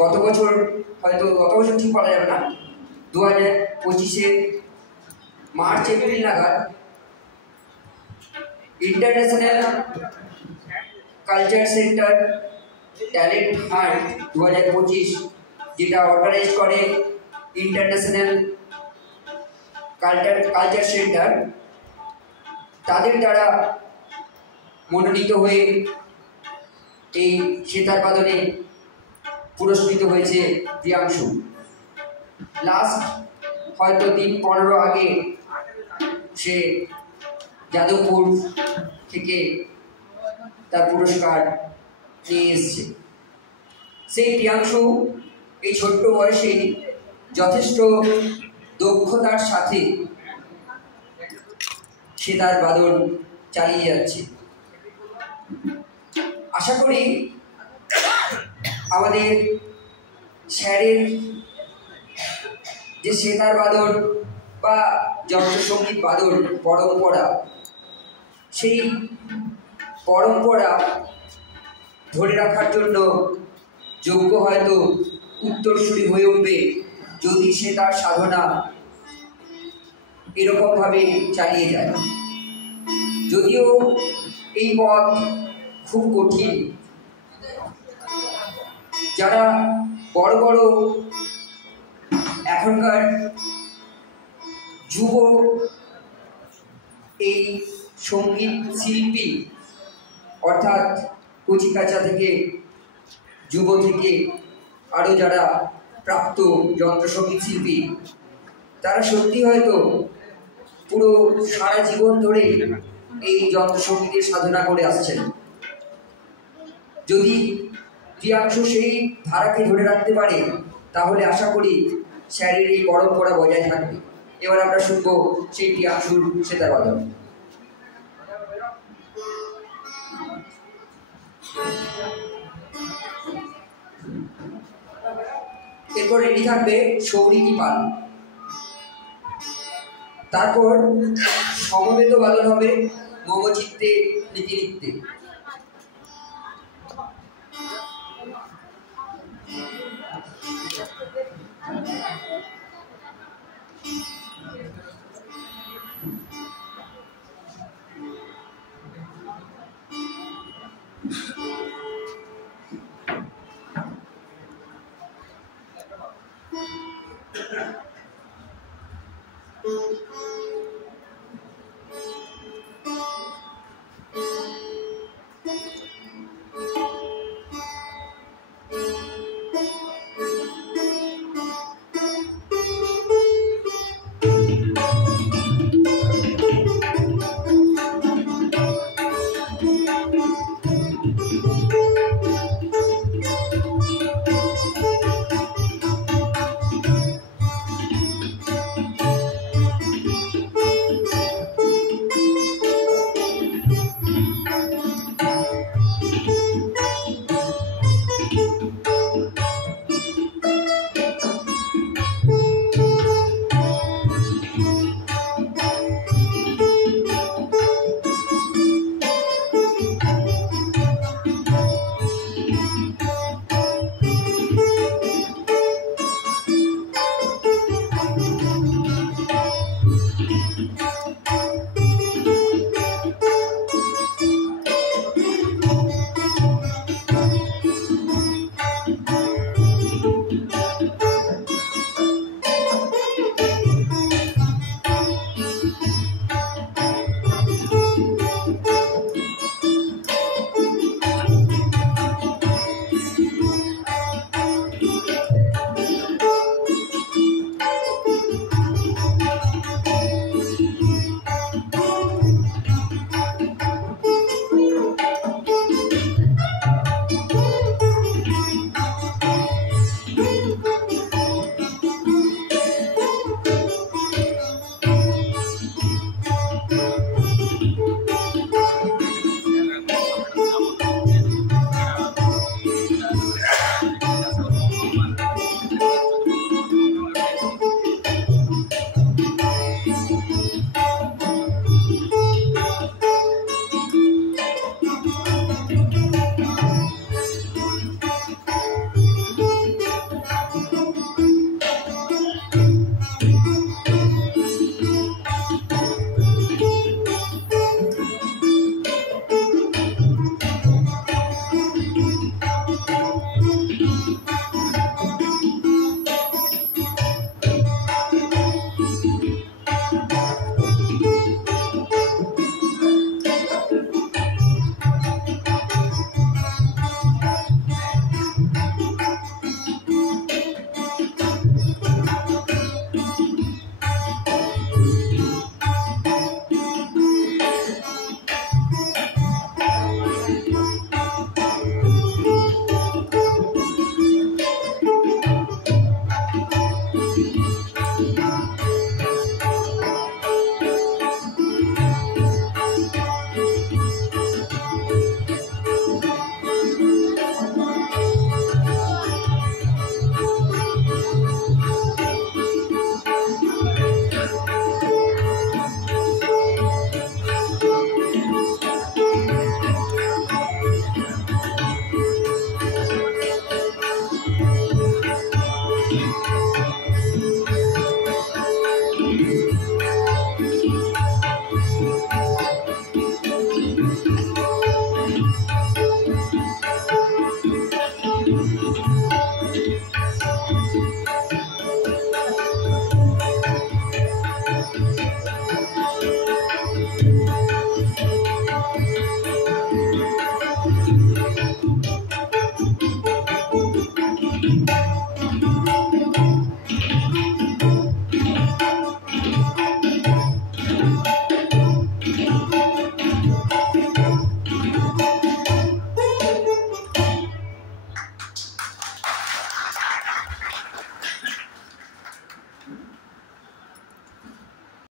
গত বছর ঠিক বলা যাবে না, 2025-এ মার্চ এপ্রিল নাগাদ international culture centre talent hunt 2025, যেটা অর্গানাইজ করে ইন্টারন্যাশনাল কালচার সেন্টার, তাদের দ্বারা মনোনীত হয়ে এই সেতার বাদনে পুরস্কৃত হয়েছে প্রিয়াংশু। লাস্ট হয়তো দিন 15 আগে সে যাদবপুর থেকে তার পুরস্কার নিয়ে এসছে। সেই প্রিয়াংশু এই ছোট্ট বয়সেই যথেষ্ট দক্ষতার সাথে সেতার বাদন চালিয়ে যাচ্ছে। আশা করি আমাদের স্যারের যে সেতার বাদন বা যন্ত্রসঙ্গীত বাদন পরম্পরা, সেই পরম্পরা ধরে রাখার জন্য যোগ্য হয়তো উত্তরসূরি হয়ে উঠবে যদি সে তার সাধনা এরকমভাবে চালিয়ে যায়। যদিও এই পথ খুব কঠিন, যারা বড় বড় এখনকার যুব এই সঙ্গীত শিল্পী, অর্থাৎ কচিকাঁচা থেকে যুব থেকে আরও যারা প্রাপ্ত যন্ত্রসঙ্গীত শিল্পী, তারা সত্যি হয়তো পুরো সারা জীবন ধরে এই যন্ত্রসঙ্গীতের সাধনা করে আসছেন। যদি প্রিয়াংশু সেই ধারাকে ধরে রাখতে পারে তাহলে আশা করি স্যারের এই পরম্পরা বজায় থাকবে। এবার আমরা শুনবো সেই প্রিয়াংশুর সেতার বাদন। এরপর রেডি থাকবে সৌরিনী পাল, তারপর সমবেত বাদন হবে মমচিত্তে নীতি নৃত্যে। Thank you.